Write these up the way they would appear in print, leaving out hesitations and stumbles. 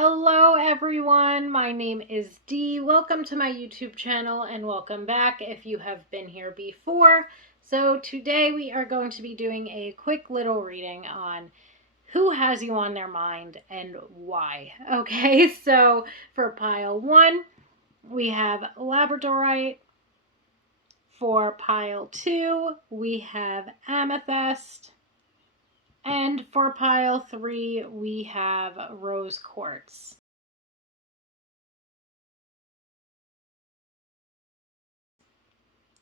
Hello everyone, my name is Dee. Welcome to my YouTube channel and welcome back if you have been here before. So today we are going to be doing a quick little reading on who has you on their mind and why. Okay, so for pile 1, we have Labradorite. For pile 2, we have Amethyst. And for pile 3, we have Rose Quartz.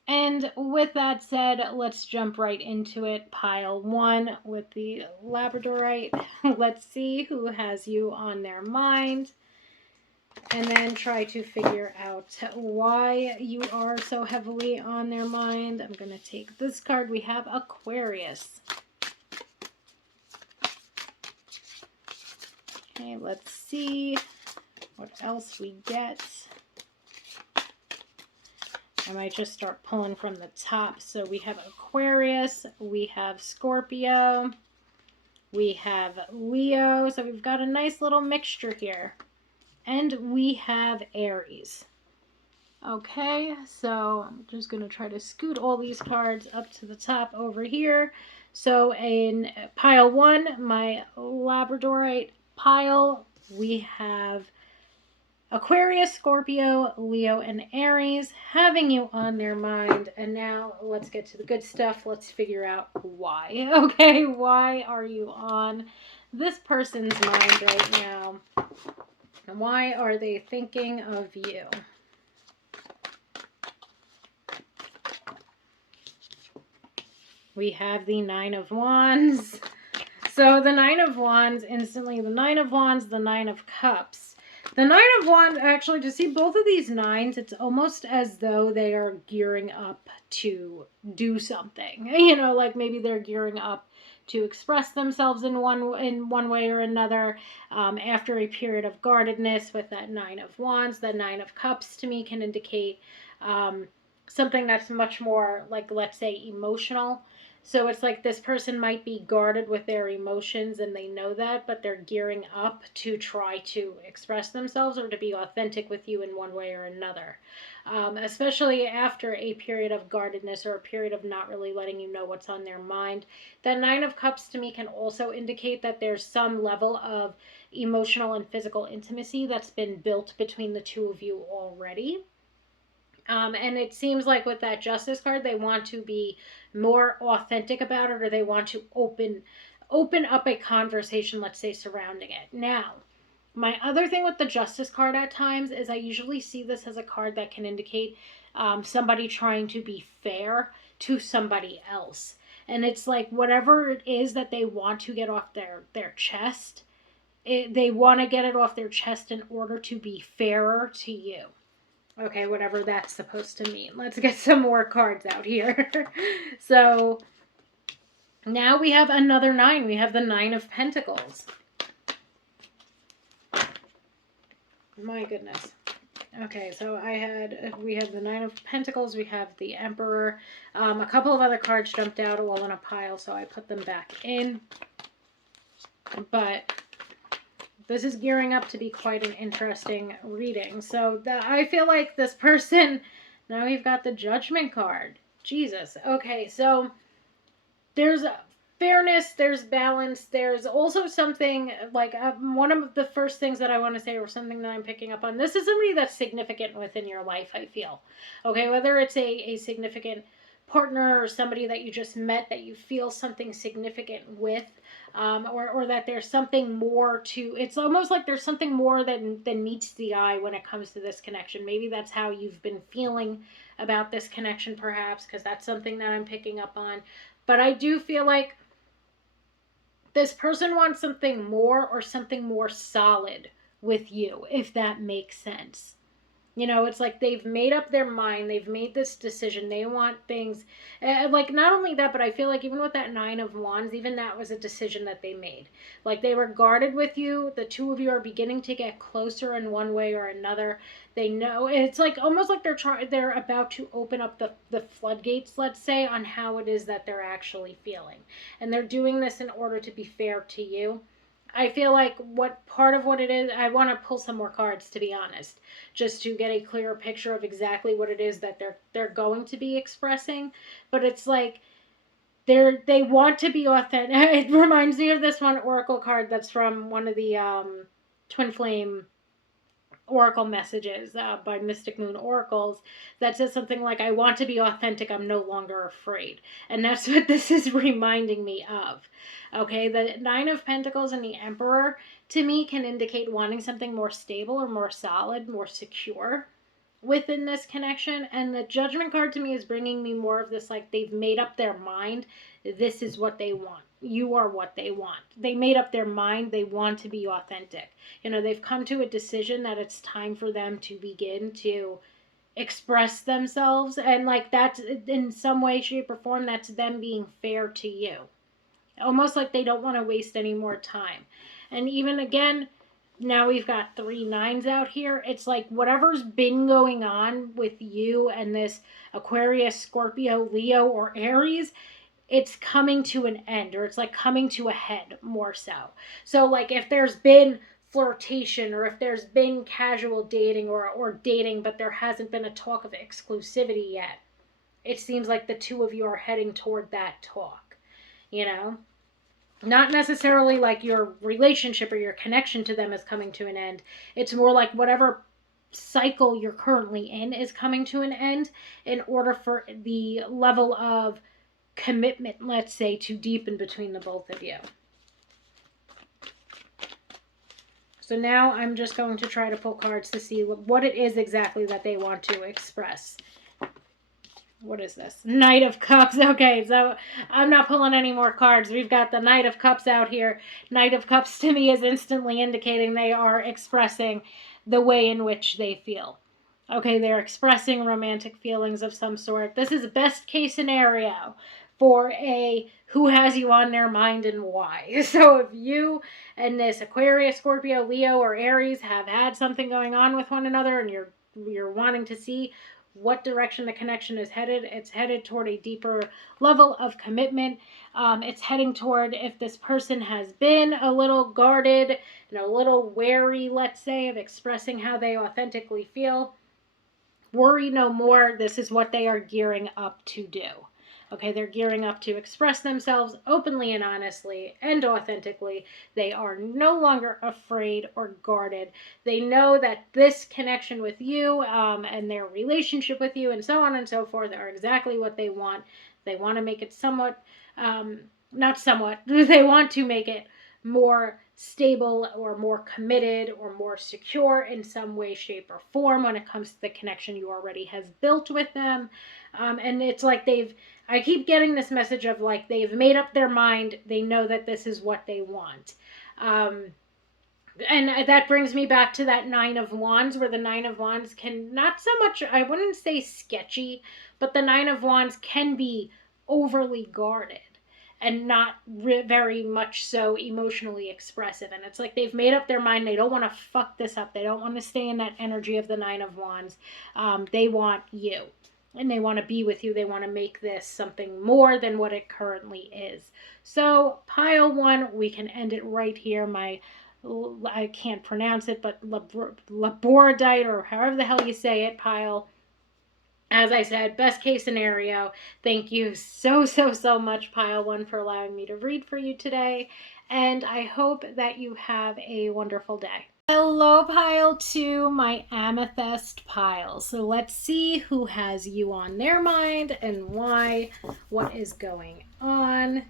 And with that said, let's jump right into it. Pile 1 with the Labradorite. Let's see who has you on their mind. And then try to figure out why you are so heavily on their mind. I'm going to take this card. We have Aquarius. Okay, let's see what else we get. I might just start pulling from the top. So we have Aquarius, we have Scorpio, we have Leo. So we've got a nice little mixture here. And we have Aries. Okay, so I'm just going to try to scoot all these cards up to the top over here. So in pile 1, my Labradorite pile, we have Aquarius, Scorpio, Leo, and Aries having you on their mind. And now let's get to the good stuff. Let's figure out why. Okay, why are you on this person's mind right now? And why are they thinking of you? We have the Nine of Wands. So the Nine of Wands, instantly the Nine of Wands, the Nine of Cups. The Nine of Wands, actually, to see both of these nines, it's almost as though they are gearing up to do something. You know, like maybe they're gearing up to express themselves in one way or another after a period of guardedness with that Nine of Wands. The Nine of Cups, to me, can indicate something that's much more, like, let's say, emotional. So it's like this person might be guarded with their emotions and they know that, but they're gearing up to try to express themselves or to be authentic with you in one way or another. Especially after a period of guardedness or a period of not really letting you know what's on their mind. The Nine of Cups to me can also indicate that there's some level of emotional and physical intimacy that's been built between the two of you already. And it seems like with that Justice card, they want to be more authentic about it, or they want to open up a conversation, let's say, surrounding it. Now, my other thing with the Justice card at times is I usually see this as a card that can indicate somebody trying to be fair to somebody else. And it's like whatever it is that they want to get off their chest, they want to get it off their chest in order to be fairer to you. Okay, whatever that's supposed to mean. Let's get some more cards out here. So now we have another 9. We have the 9 of Pentacles. My goodness. Okay, so we have the 9 of Pentacles. We have the Emperor. A couple of other cards jumped out all in a pile, so I put them back in. But this is gearing up to be quite an interesting reading. So I feel like this person, now we've got the Judgment card. Jesus. Okay, so there's fairness, there's balance, there's also something like one of the first things that I want to say, or something that I'm picking up on. This is somebody that's significant within your life, I feel. Okay, whether it's a significant partner or somebody that you just met that you feel something significant with, or that there's something more to, it's almost like there's something more than meets the eye when it comes to this connection. Maybe that's how you've been feeling about this connection, perhaps, because that's something that I'm picking up on. But I do feel like this person wants something more, or something more solid with you, if that makes sense. You know, it's like they've made up their mind. They've made this decision. They want things. Like, not only that, but I feel like even with that 9 of Wands, even that was a decision that they made. Like, they were guarded with you. The two of you are beginning to get closer in one way or another. They know. It's like almost like they're about to open up the floodgates, let's say, on how it is that they're actually feeling. And they're doing this in order to be fair to you. I feel like part of what it is, I want to pull some more cards, to be honest, just to get a clearer picture of exactly what it is that they're going to be expressing. But it's like they want to be authentic. It reminds me of this one oracle card that's from one of the Twin Flame oracle messages by Mystic Moon Oracles that says something like, I want to be authentic, I'm no longer afraid. And that's what this is reminding me of. Okay, the Nine of Pentacles and the Emperor to me can indicate wanting something more stable or more solid, more secure within this connection. And the Judgment card to me is bringing me more of this, like they've made up their mind. This is what they want. You are what they want. They made up their mind. They want to be authentic. You know, they've come to a decision that it's time for them to begin to express themselves. And like that's in some way, shape, or form, that's them being fair to you. Almost like they don't want to waste any more time. And even again, now we've got 3 nines out here. It's like whatever's been going on with you and this Aquarius, Scorpio, Leo, or Aries, it's coming to an end, or it's like coming to a head more so. So like if there's been flirtation, or if there's been casual dating or dating, but there hasn't been a talk of exclusivity yet, it seems like the two of you are heading toward that talk, you know? Not necessarily like your relationship or your connection to them is coming to an end. It's more like whatever cycle you're currently in is coming to an end in order for the level of commitment, let's say, to deepen between the both of you. So now I'm just going to try to pull cards to see what it is exactly that they want to express. What is this? Knight of Cups. Okay, so I'm not pulling any more cards. We've got the Knight of Cups out here. Knight of Cups to me is instantly indicating they are expressing the way in which they feel. Okay, they're expressing romantic feelings of some sort. This is a best case scenario for a who has you on their mind and why. So if you and this Aquarius, Scorpio, Leo, or Aries have had something going on with one another and you're wanting to see what direction the connection is headed, it's headed toward a deeper level of commitment. It's heading toward, if this person has been a little guarded and a little wary, let's say, of expressing how they authentically feel, worry no more. This is what they are gearing up to do. Okay, they're gearing up to express themselves openly and honestly and authentically. They are no longer afraid or guarded. They know that this connection with you and their relationship with you and so on and so forth are exactly what they want. They want to make it somewhat, not somewhat, they want to make it more stable or more committed or more secure in some way, shape, or form when it comes to the connection you already has built with them. And it's like I keep getting this message of like they've made up their mind. They know that this is what they want. And that brings me back to that Nine of Wands, where the Nine of Wands can not so much, I wouldn't say sketchy, but the Nine of Wands can be overly guarded and not very much so emotionally expressive. And it's like they've made up their mind. They don't want to fuck this up. They don't want to stay in that energy of the Nine of Wands. They want you. And they want to be with you. They want to make this something more than what it currently is. So pile 1, we can end it right here. I can't pronounce it, but labradorite, or however the hell you say it, pile. As I said, best case scenario. Thank you so much, pile 1, for allowing me to read for you today. And I hope that you have a wonderful day. Hello, pile 2, my amethyst pile. So let's see who has you on their mind and why, what is going on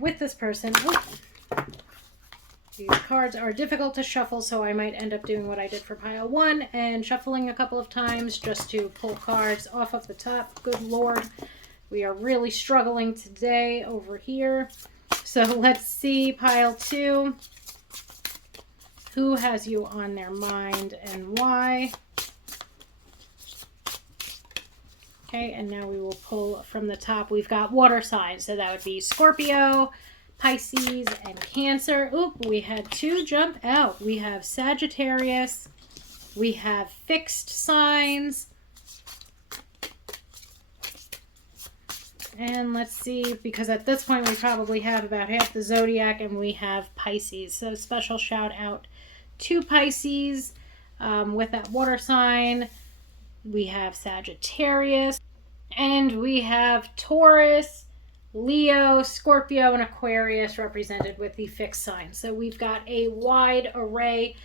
with this person. Oh. These cards are difficult to shuffle, so I might end up doing what I did for pile 1 and shuffling a couple of times just to pull cards off of the top. Good Lord, we are really struggling today over here. So let's see, pile 2. Who has you on their mind and why? Okay, and now we will pull from the top. We've got water signs, so that would be Scorpio, Pisces, and Cancer. Oop, we had 2 jump out. We have Sagittarius. We have fixed signs. And let's see, because at this point we probably have about half the zodiac and we have Pisces. So special shout out to Pisces with that water sign. We have Sagittarius and we have Taurus, Leo, Scorpio, and Aquarius represented with the fixed sign. So we've got a wide array.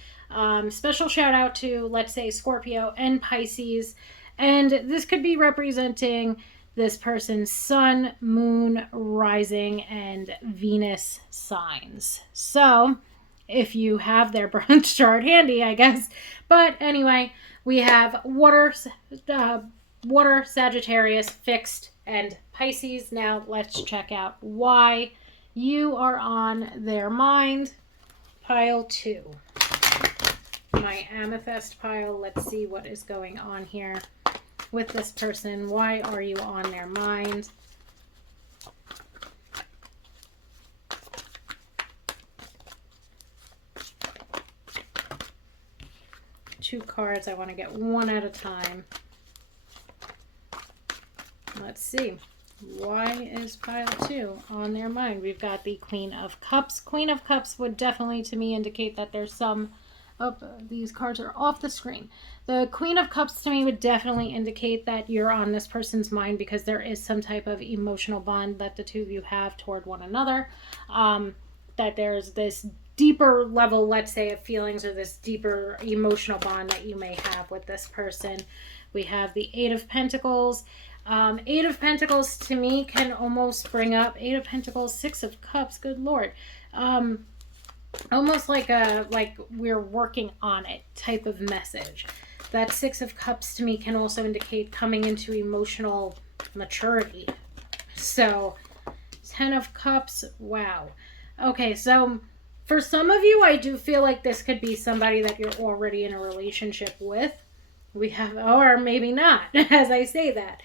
Special shout out to, let's say, Scorpio and Pisces. And this could be representing this person's sun, moon, rising, and Venus signs. So if you have their birth chart handy, I guess. But anyway, we have water, Sagittarius, fixed, and Pisces. Now let's check out why you are on their mind. Pile 2. My amethyst pile. Let's see what is going on here with this person. Why are you on their mind? Two cards. I want to get one at a time. Let's see. Why is pile 2 on their mind? We've got the Queen of Cups. Queen of Cups would definitely, to me, indicate that there's some... Oh, these cards are off the screen. The Queen of Cups, to me, would definitely indicate that you're on this person's mind because there is some type of emotional bond that the two of you have toward one another. That there's this deeper level, let's say, of feelings or this deeper emotional bond that you may have with this person. We have the Eight of Pentacles. Eight of Pentacles to me can almost bring up Eight of Pentacles, Six of Cups. Good Lord. Almost like we're working on it type of message. That Six of Cups to me can also indicate coming into emotional maturity. So 10 of Cups. Wow. Okay, so for some of you, I do feel like this could be somebody that you're already in a relationship with. We have, or maybe not, as I say that.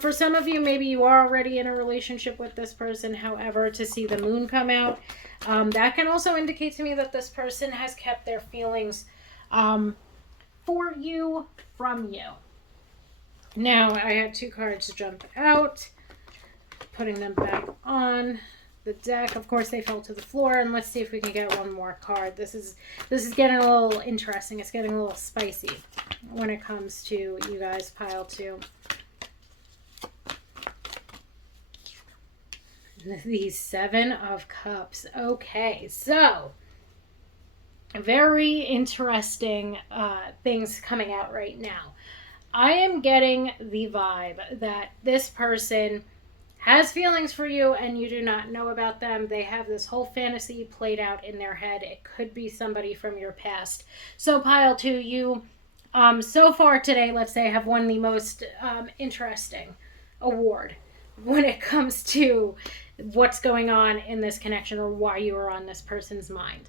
For some of you, maybe you are already in a relationship with this person. However, to see the moon come out, that can also indicate to me that this person has kept their feelings for you, from you. Now, I had two cards jump out, putting them back on the deck. Of course, they fell to the floor, and let's see if we can get one more card. This is getting a little interesting. It's getting a little spicy when it comes to you guys, pile 2. The Seven of Cups. Okay, so very interesting things coming out right now. I am getting the vibe that this person has feelings for you and you do not know about them. They have this whole fantasy played out in their head. It could be somebody from your past. So pile 2, you so far today, let's say, have won the most interesting award when it comes to what's going on in this connection or why you are on this person's mind.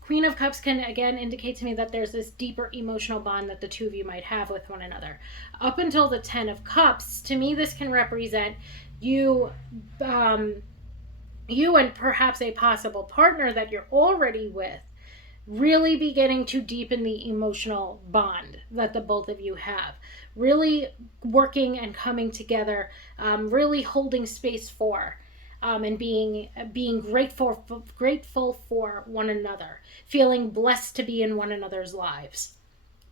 Queen of Cups can again indicate to me that there's this deeper emotional bond that the two of you might have with one another. Up until the 10 of Cups, to me this can represent you and perhaps a possible partner that you're already with really beginning to deepen the emotional bond that the both of you have. Really working and coming together, really holding space for and being grateful for one another, feeling blessed to be in one another's lives.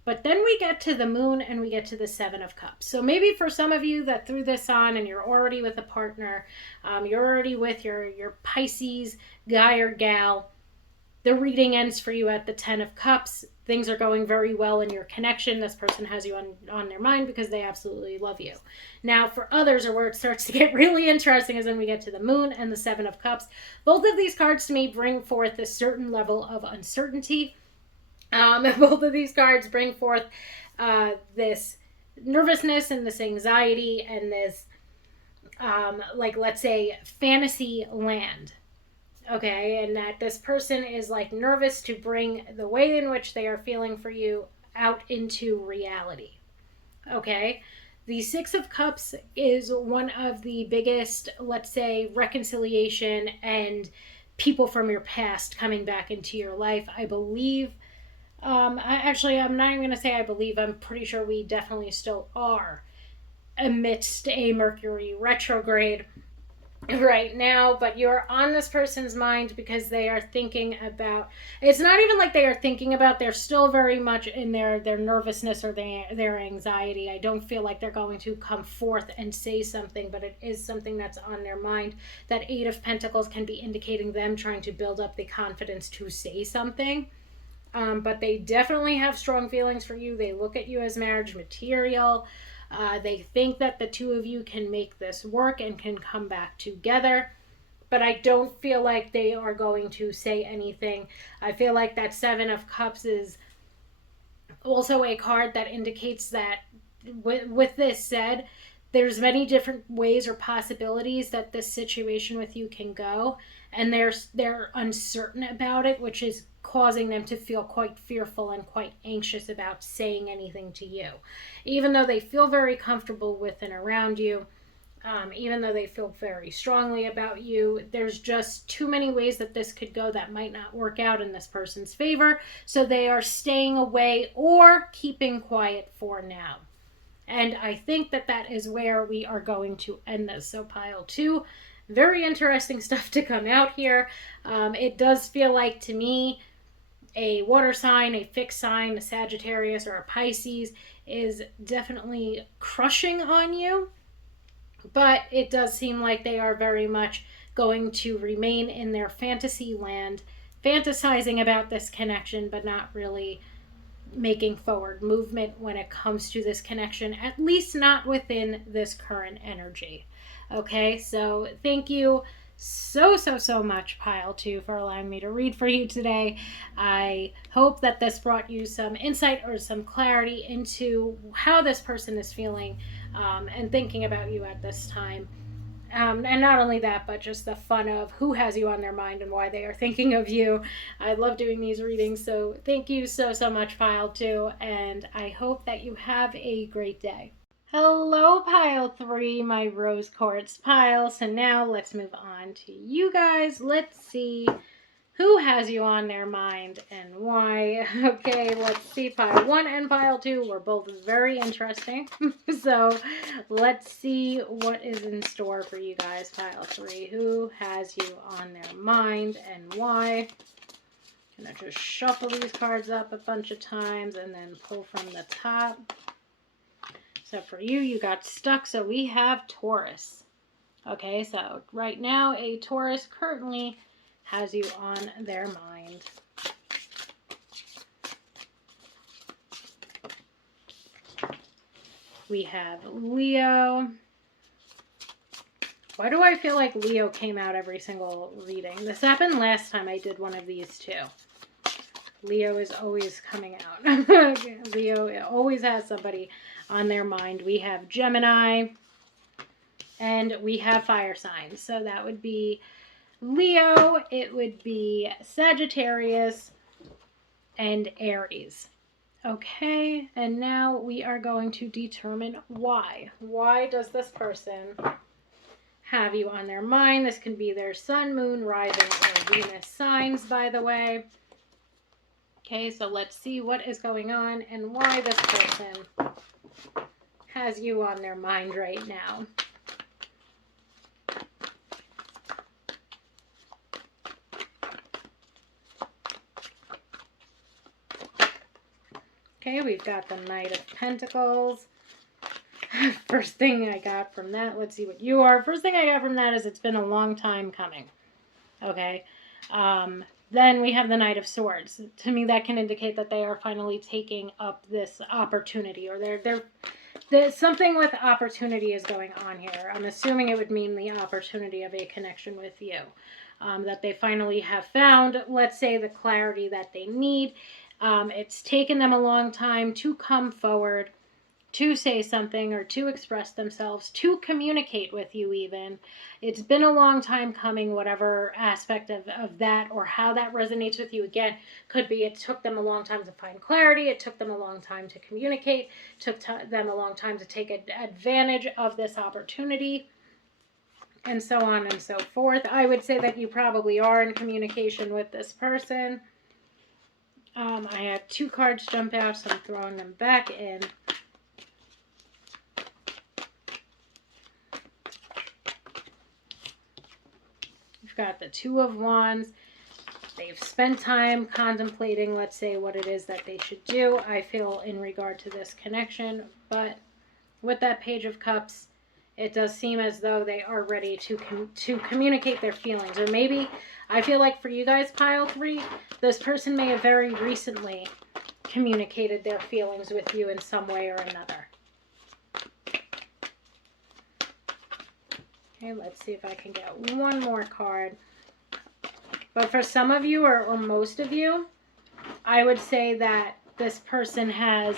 But then we get to the moon and we get to the Seven of Cups. So maybe for some of you that threw this on and you're already with a partner, you're already with your Pisces guy or gal, the reading ends for you at the 10 of Cups. Things are going very well in your connection. This person has you on their mind because they absolutely love you. Now, for others, or where it starts to get really interesting, is when we get to the moon and the 7 of Cups. Both of these cards, to me, bring forth a certain level of uncertainty. Both of these cards bring forth this nervousness and this anxiety and this, let's say, fantasy land. Okay, and that this person is nervous to bring the way in which they are feeling for you out into reality. Okay, the 6 of Cups is one of the biggest, let's say, reconciliation and people from your past coming back into your life. I believe, I'm not even going to say I believe, I'm pretty sure we definitely still are amidst a Mercury retrograde right now, but you're on this person's mind because they are thinking about, it's not even like they are thinking about, they're still very much in their nervousness or their anxiety. I don't feel like they're going to come forth and say something, but it is something that's on their mind. That Eight of Pentacles can be indicating them trying to build up the confidence to say something. But they definitely have strong feelings for you. They look at you as marriage material. They think that the two of you can make this work and can come back together. But I don't feel like they are going to say anything. I feel like that Seven of Cups is also a card that indicates that, with this said, there's many different ways or possibilities that this situation with you can go, and they're uncertain about it, which is causing them to feel quite fearful and quite anxious about saying anything to you, even though they feel very comfortable with and around you. Even though they feel very strongly about you, there's just too many ways that this could go that might not work out in this person's favor. So they are staying away or keeping quiet for now. And I think that that is where we are going to end this. So pile two, very interesting stuff to come out here. It does feel like, to me, a water sign, a fixed sign, a Sagittarius or a Pisces is definitely crushing on you. But it does seem like they are very much going to remain in their fantasy land, fantasizing about this connection, but not really making forward movement when it comes to this connection, at least not within this current energy. Okay, so thank you so much, pile two, for allowing me to read for you today. I hope that this brought you some insight or some clarity into how this person is feeling and thinking about you at this time. And not only that, but just the fun of who has you on their mind and why they are thinking of you. I love doing these readings, so thank you so much, pile two, and I hope that you have a great day. Hello, pile three, my rose quartz pile. So now let's move on to you guys. Let's see who has you on their mind and why. Okay, let's see. Pile one and pile two were both very interesting. So let's see what is in store for you guys. Pile three, who has you on their mind and why? I'm gonna just shuffle these cards up a bunch of times and then pull from the top. So for you, you got stuck. So we have Taurus. Okay, so right now a Taurus currently has you on their mind. We have Leo. Why do I feel like Leo came out every single reading? This happened last time I did one of these too. Leo is always coming out. Leo always has somebody on their mind. We have Gemini and we have fire signs. So that would be Leo, it would be Sagittarius, and Aries. Okay, and now we are going to determine why. Why does this person have you on their mind? This can be their sun, moon, rising, or Venus signs, by the way. Okay, so let's see what is going on and why this person has you on their mind right now. Okay, we've got the Knight of Pentacles. First thing I got from that, let's see what you are. First thing I got from that is it's been a long time coming. Okay. Then we have the Knight of Swords. To me, that can indicate that they are finally taking up this opportunity, or there's something with opportunity is going on here. I'm assuming it would mean the opportunity of a connection with you. That they finally have found, let's say, the clarity that they need. It's taken them a long time to come forward, to say something or to express themselves, to communicate with you even. It's been a long time coming, whatever aspect of that or how that resonates with you. Again, could be it took them a long time to find clarity, it took them a long time to communicate, took them a long time to take advantage of this opportunity, and so on and so forth. I would say that you probably are in communication with this person. I had two cards jump out, so I'm throwing them back in. We've got the Two of Wands. They've spent time contemplating, let's say, what it is that they should do, I feel, in regard to this connection. But with that Page of Cups, it does seem as though they are ready to communicate their feelings. Or maybe, I feel like for you guys, pile 3, this person may have very recently communicated their feelings with you in some way or another. Okay, let's see if I can get one more card. But for some of you, or most of you, I would say that this person has,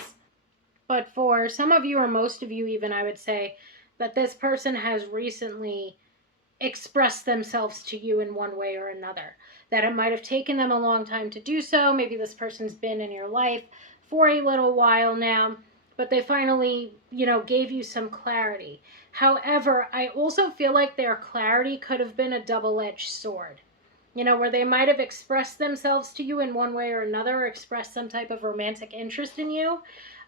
but for some of you, or most of you even, I would say that this person has recently expressed themselves to you in one way or another. That it might have taken them a long time to do so. Maybe this person's been in your life for a little while now, but they finally, gave you some clarity. However, I also feel like their clarity could have been a double-edged sword. Where they might have expressed themselves to you in one way or another, or expressed some type of romantic interest in you.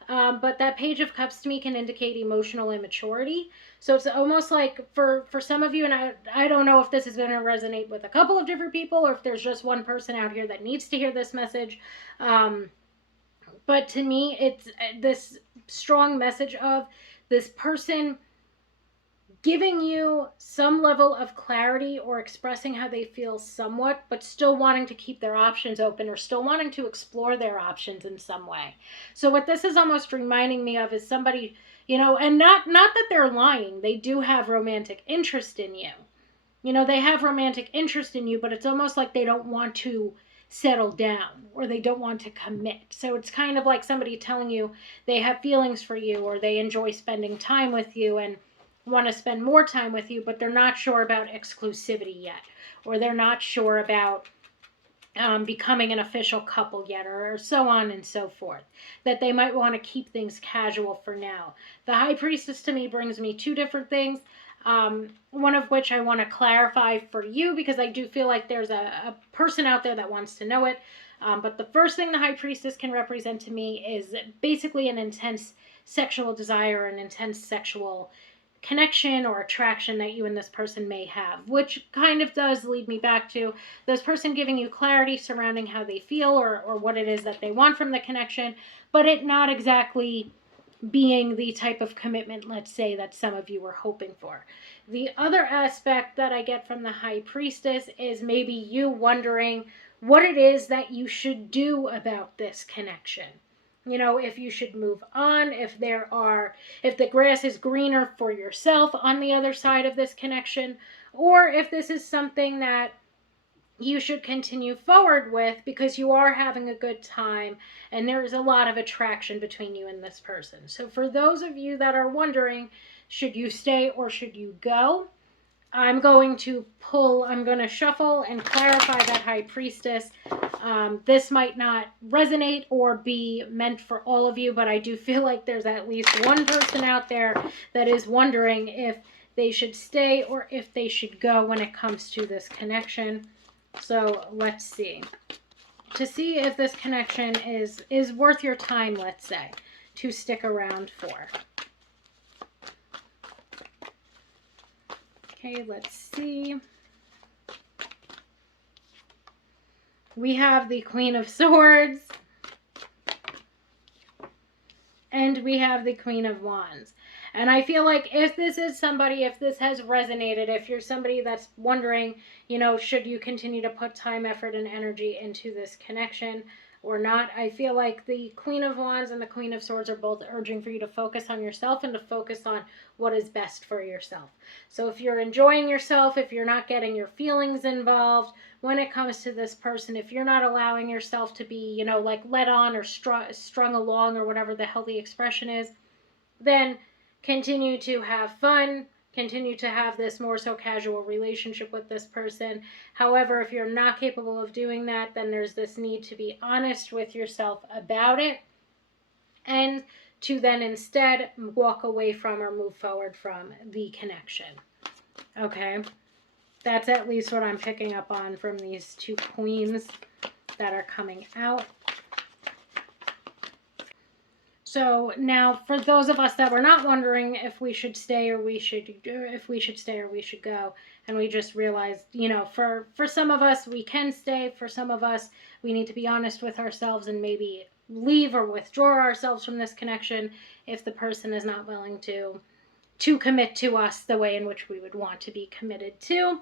But that Page of Cups to me can indicate emotional immaturity. So it's almost like for some of you, and I don't know if this is going to resonate with a couple of different people, or if there's just one person out here that needs to hear this message. But to me, it's this strong message of this person giving you some level of clarity or expressing how they feel somewhat, but still wanting to keep their options open, or still wanting to explore their options in some way. So what this is almost reminding me of is somebody, and not that they're lying. They do have romantic interest in you. They have romantic interest in you, but it's almost like they don't want to settle down, or they don't want to commit. So it's kind of like somebody telling you they have feelings for you, or they enjoy spending time with you and want to spend more time with you, but they're not sure about exclusivity yet, or they're not sure about becoming an official couple yet, or so on and so forth, that they might want to keep things casual for now. The High Priestess to me brings me 2 different things, one of which I want to clarify for you, because I do feel like there's a person out there that wants to know it. But the first thing the High Priestess can represent to me is basically an intense sexual desire, an intense sexual connection or attraction that you and this person may have, which kind of does lead me back to this person giving you clarity surrounding how they feel, or what it is that they want from the connection, but it not exactly being the type of commitment, let's say, that some of you were hoping for. The other aspect that I get from the High Priestess is maybe you wondering what it is that you should do about this connection. If you should move on, if the grass is greener for yourself on the other side of this connection, or if this is something that you should continue forward with because you are having a good time and there is a lot of attraction between you and this person. So for those of you that are wondering, should you stay or should you go? I'm going to shuffle and clarify that High Priestess. This might not resonate or be meant for all of you, but I do feel like there's at least one person out there that is wondering if they should stay or if they should go when it comes to this connection. So let's see. To see if this connection is worth your time, let's say, to stick around for. Okay, let's see. We have the Queen of Swords. And we have the Queen of Wands. And I feel like if this has resonated, if you're somebody that's wondering, should you continue to put time, effort, and energy into this connection or not, I feel like the Queen of Wands and the Queen of Swords are both urging for you to focus on yourself and to focus on what is best for yourself. So if you're enjoying yourself, if you're not getting your feelings involved when it comes to this person, if you're not allowing yourself to be, like led on or strung along or whatever the healthy expression is, then continue to have fun, continue to have this more so casual relationship with this person. However, if you're not capable of doing that, then there's this need to be honest with yourself about it and to then instead walk away from or move forward from the connection. Okay? That's at least what I'm picking up on from these 2 queens that are coming out. So now, for those of us that were not wondering if we should stay or if we should stay or we should go, and we just realized, for some of us we can stay. For some of us, we need to be honest with ourselves and maybe leave or withdraw ourselves from this connection if the person is not willing to commit to us the way in which we would want to be committed to.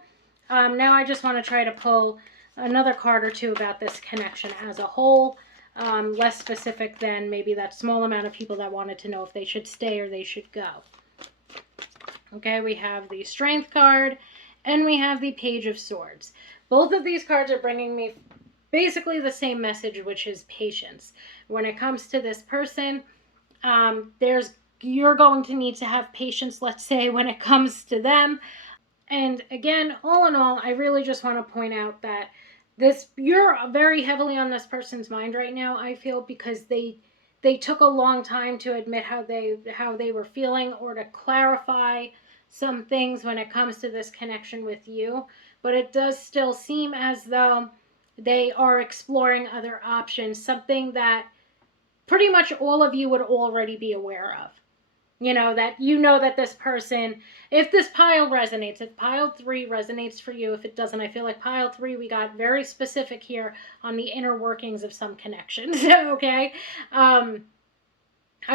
Now I just want to try to pull another card or two about this connection as a whole, less specific than maybe that small amount of people that wanted to know if they should stay or they should go. Okay, we have the Strength card and we have the Page of Swords. Both of these cards are bringing me basically the same message, which is patience. When it comes to this person, you're going to need to have patience, let's say, when it comes to them. And again, all in all, I really just want to point out that you're very heavily on this person's mind right now, I feel, because they took a long time to admit how they were feeling or to clarify some things when it comes to this connection with you. But it does still seem as though they are exploring other options, something that pretty much all of you would already be aware of. That this person, if this pile resonates, if pile 3 resonates for you, if it doesn't, I feel like pile 3, we got very specific here on the inner workings of some connections. Okay. I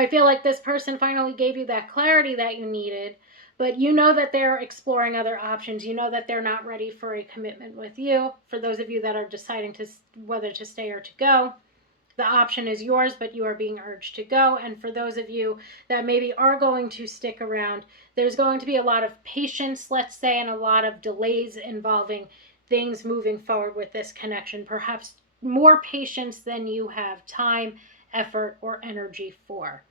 feel like this person finally gave you that clarity that you needed, but that they're exploring other options. That they're not ready for a commitment with you. For those of you that are deciding whether to stay or to go, the option is yours, but you are being urged to go. And for those of you that maybe are going to stick around, there's going to be a lot of patience, let's say, and a lot of delays involving things moving forward with this connection. Perhaps more patience than you have time, effort, or energy for.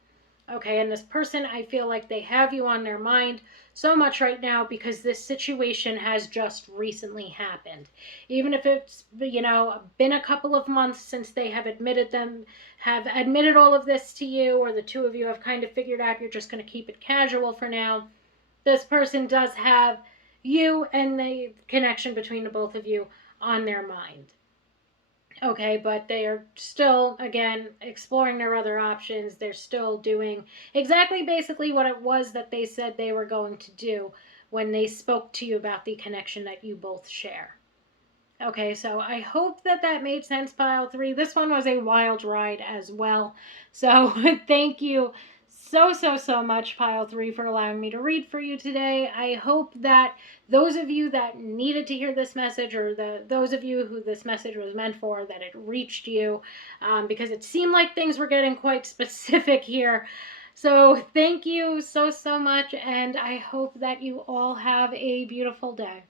Okay, and this person, I feel like they have you on their mind so much right now because this situation has just recently happened. Even if it's, been a couple of months since they have admitted all of this to you, or the two of you have kind of figured out you're just going to keep it casual for now, this person does have you and the connection between the both of you on their mind. Okay, but they are still, again, exploring their other options. They're still doing exactly basically what it was that they said they were going to do when they spoke to you about the connection that you both share. Okay, so I hope that made sense, pile 3. This one was a wild ride as well. So thank you so much, pile 3, for allowing me to read for you today. I hope that those of you that needed to hear this message, or those of you who this message was meant for, that it reached you, because it seemed like things were getting quite specific here. So thank you so much, and I hope that you all have a beautiful day.